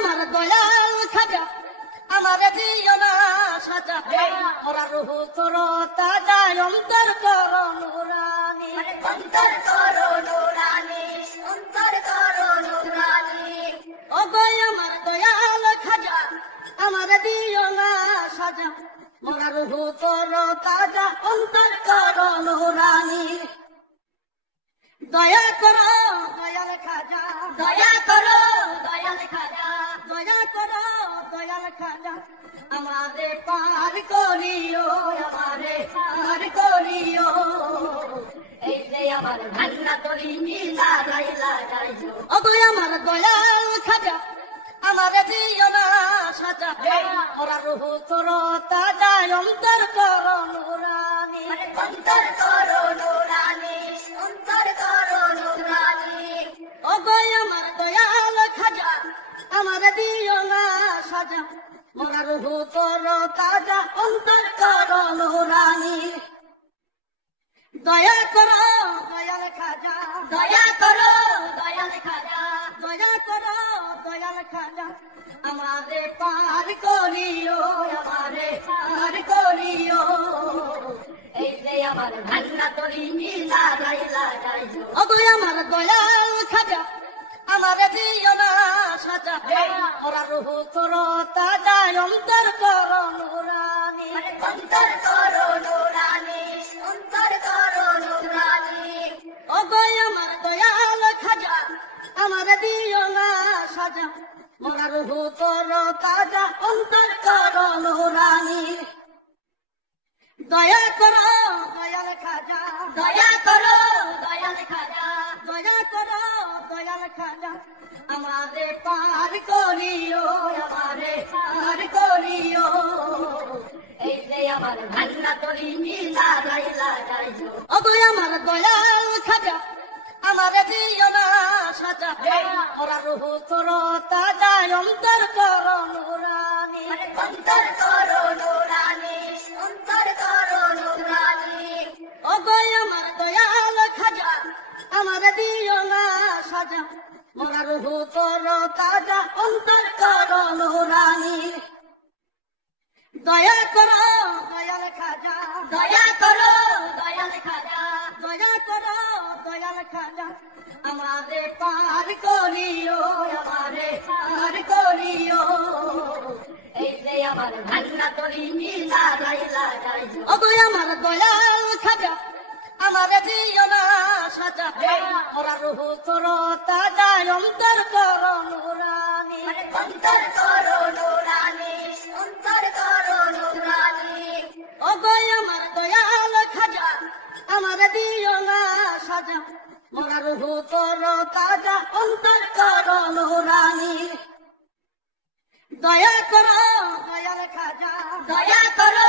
আমার দয়াল খাজা আমার দিও না সাজা ওরা রুহু তোর তাজা অন্তর কর নুরানি অন্তর কর নুরানি অন্তর কর নুরানি ও গো আমার দয়াল খাজা আমার দিও না সাজা ওরা রুহু তোর তাজা অন্তর কর নুরানি দয়া করো দয়াল খাজা দয়া করো দয়াল খাজা দয়া করো দয়াল খাজা আমারে পার করিও আমারে পার করিও এই যে আমার ভান্না তরি নীলা রাইলা যাইও ও দয়া আমার দয়াল খাজা আমারে দিও না সাজা ওরা রুহু তোর তাজা অন্তর কর নুরানি অন্তর কর নুরানি অন্তর কর নুরানি ও গো আমার দয়াল খাজা আমারে দিও না সাজা ওরা রুহু তোর তাজা অন্তর কর নুরানি দয়া করো দয়াল খাজা দয়া করো দয়াল খাজা দয়া করো দয়াল খাজা আমারে পার করিও আমারে পার করিও এই যে আমার ভান্না তরি নীলা রাইলা যাইও ও গো আমার দয়াল খাজা আমারে দিও না সাজা ওরা রুহু তোর তাজা অন্তর কর নুরানি অন্তর কর নুরানি অন্তর কর নুরানি ও গো আমার দয়াল খাজা আমারে দিও না সাজা ওরা রুহু তোর তাজা অন্তর কর নুরানি দয়া করো দয়াল খাজা দয়া করো দয়াল খাজা দয়া করো দয়াল খাজা আমারে পার করিও আমারে পার করিও এই যে আমার ভান্না তরি নীলা রাইলা যাইও ও গো আমার দয়াল খাজা আমারে দিও না সাজা ওরা রুহু তোর তাজা অন্তর কর নুরানি অন্তর কর নুরানি অন্তর কর নুরানি ও গো আমার দয়াল খাজা আমারে দিও না সাজা ওরা রুহু তোর তাজা অন্তর কর নুরানি দয়া করো দয়াল খাজা দয়া করো দয়াল খাজা দয়া করো দয়াল খাজা আমারে পার করিও আমারে পার করিও এই যে আমার ভান্না তরি নীলা রাইলা যাইও ও গো আমার দয়াল খাজা আমারে দিও না সাজা ওরা রুহু তোর তাজা অন্তর কর নুরানি অন্তর কর নুরানি অন্তর কর নুরানি ও গো আমার দয়াল খাজা আমারে দিও না সাজা ওরা রুহু তোর তাজা অন্তর কর নুরানি দয়া করো দয়াল খাজা দয়া করো